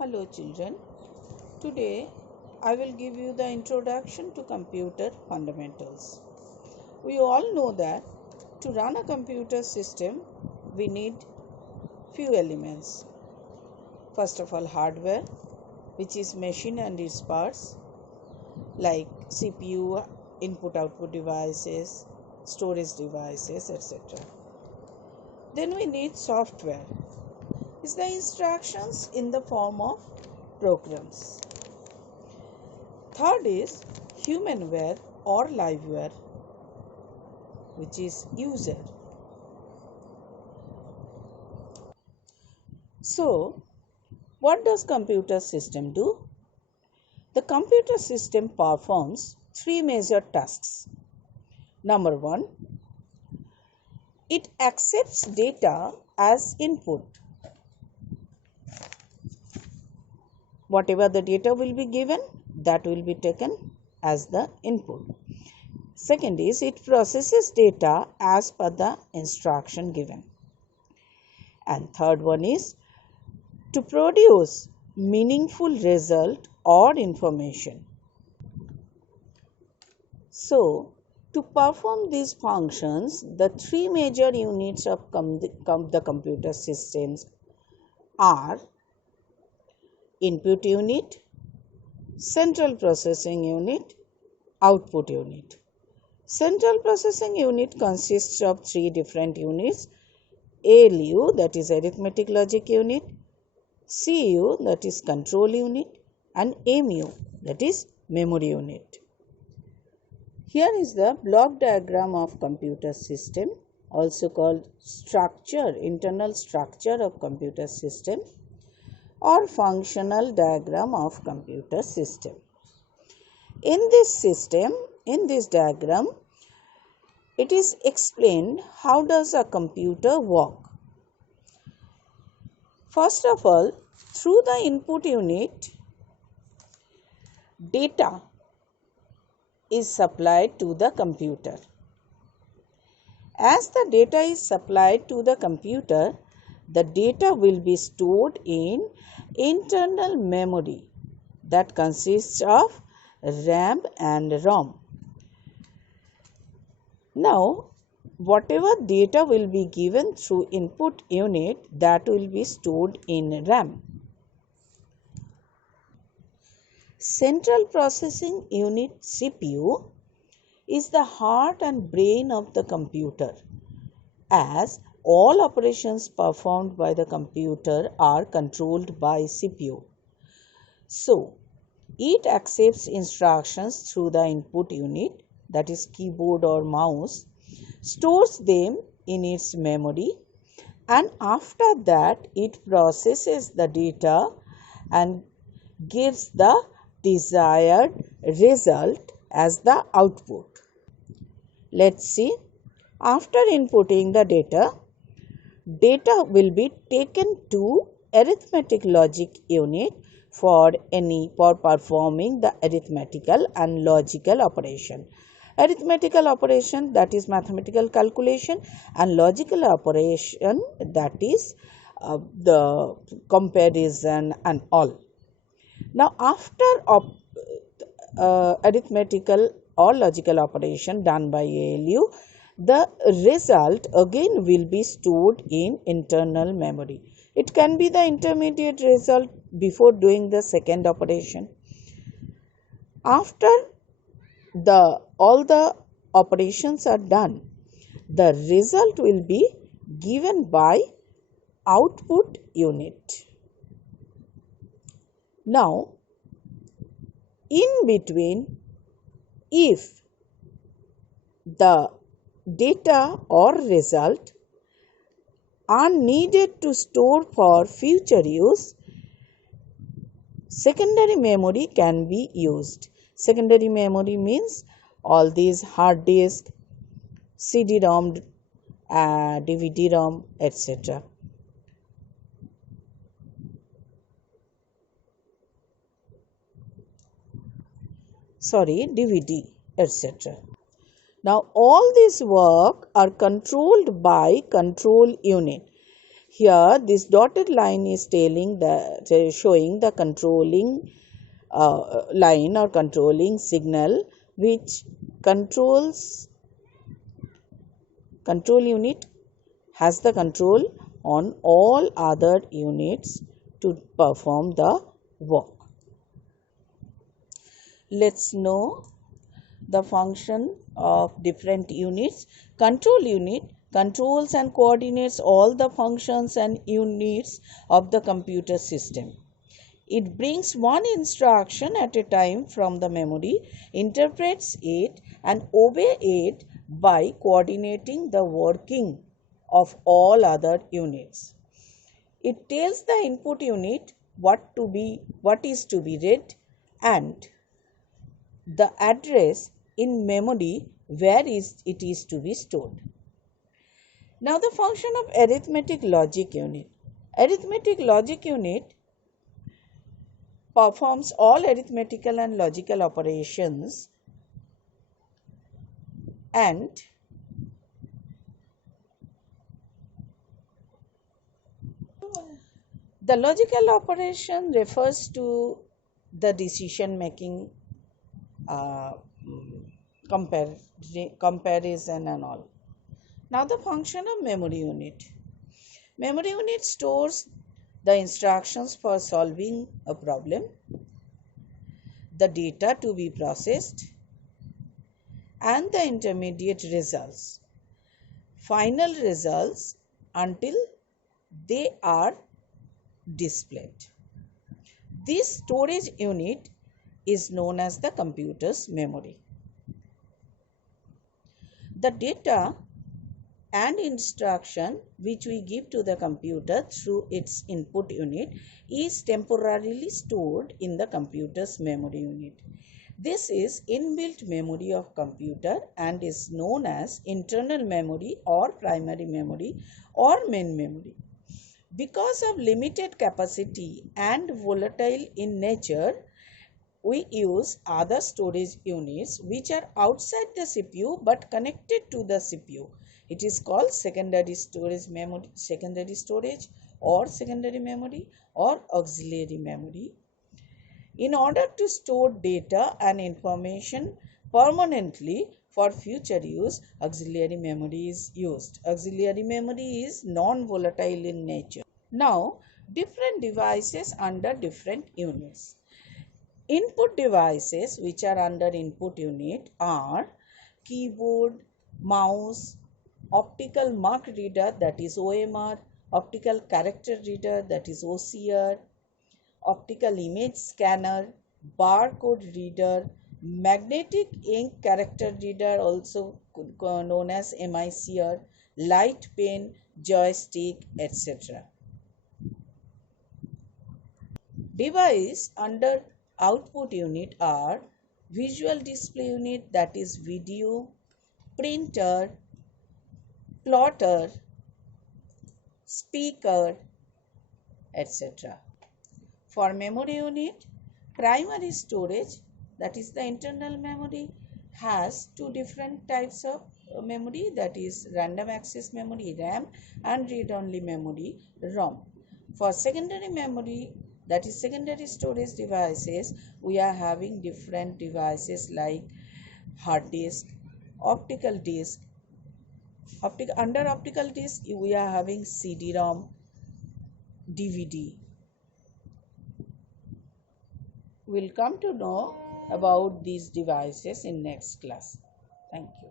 Hello children, today I will give you the introduction to computer fundamentals. We all know that to run a computer system we need few elements. First of all, hardware, which is machine and its parts like CPU, input output devices, storage devices, etc. Then we need software. Is the instructions in the form of programs. Third is humanware or liveware, which is user. So, what does computer system do? The computer system performs three major tasks. Number one, it accepts data as input. Whatever the data will be given, that will be taken as the input. Second is it processes data as per the instruction given. And third one is to produce meaningful result or information. So, to perform these functions, the three major units of the computer systems are input unit, central processing unit, output unit. Central processing unit consists of three different units: ALU, that is arithmetic logic unit, CU, that is control unit, and MU, that is memory unit. Here is the block diagram of computer system, also called internal structure of computer system, or functional diagram of computer system. In this diagram, it is explained how does a computer work. First of all, through the input unit, data is supplied to the computer. As the data is supplied to the computer, the data will be stored in internal memory that consists of RAM and ROM. Now, whatever data will be given through input unit, that will be stored in RAM. Central processing unit CPU is the heart and brain of the computer, as all operations performed by the computer are controlled by CPU. So, it accepts instructions through the input unit, that is keyboard or mouse, stores them in its memory, and after that it processes the data and gives the desired result as the output. Let's see. After inputting the data will be taken to arithmetic logic unit for performing the arithmetical and logical operation. Arithmetical operation, that is mathematical calculation, and logical operation, that is the comparison and all. Now, after arithmetical or logical operation done by ALU, the result again will be stored in internal memory. It can be the intermediate result before doing the second operation. After all the operations are done, the result will be given by output unit. Now, in between, if the data or result are needed to store for future use, secondary memory can be used. Secondary memory means all these hard disk, CD-ROM, DVD-ROM, etc. DVD, etc. Now, all this work are controlled by control unit. Here, this dotted line is showing the controlling line or controlling signal which control unit has the control on all other units to perform the work. Let's know the function of different units. Control unit controls and coordinates all the functions and units of the computer system. It brings one instruction at a time from the memory, interprets it, and obeys it by coordinating the working of all other units. It tells the input unit what is to be read and the address in memory where it is to be stored. Now the function of arithmetic logic unit. Arithmetic logic unit performs all arithmetical and logical operations, and the logical operation refers to the decision making comparison and all. Now the function of memory unit. Memory unit stores the instructions for solving a problem, the data to be processed, and the intermediate results, final results until they are displayed. This storage unit is known as the computer's memory. The data and instruction which we give to the computer through its input unit is temporarily stored in the computer's memory unit. This is inbuilt memory of computer and is known as internal memory or primary memory or main memory. Because of limited capacity and volatile in nature, we use other storage units which are outside the CPU but connected to the CPU. It is called secondary storage or secondary memory or auxiliary memory. In order to store data and information permanently for future use, auxiliary memory is used. Auxiliary memory is non-volatile in nature. Now, different devices under different units. Input devices which are under input unit are keyboard, mouse, optical mark reader, that is OMR, optical character reader, that is OCR, optical image scanner, barcode reader, magnetic ink character reader, also known as MICR, light pen, joystick, etc. Device under output unit are visual display unit, that is video, printer, plotter, speaker, etc. For memory unit, primary storage, that is the internal memory, has two different types of memory, that is random access memory RAM and read-only memory ROM. For secondary memory, that is secondary storage devices, we are having different devices like hard disk, optical disk. Under optical disk, we are having CD-ROM, DVD. We'll come to know about these devices in next class. Thank you.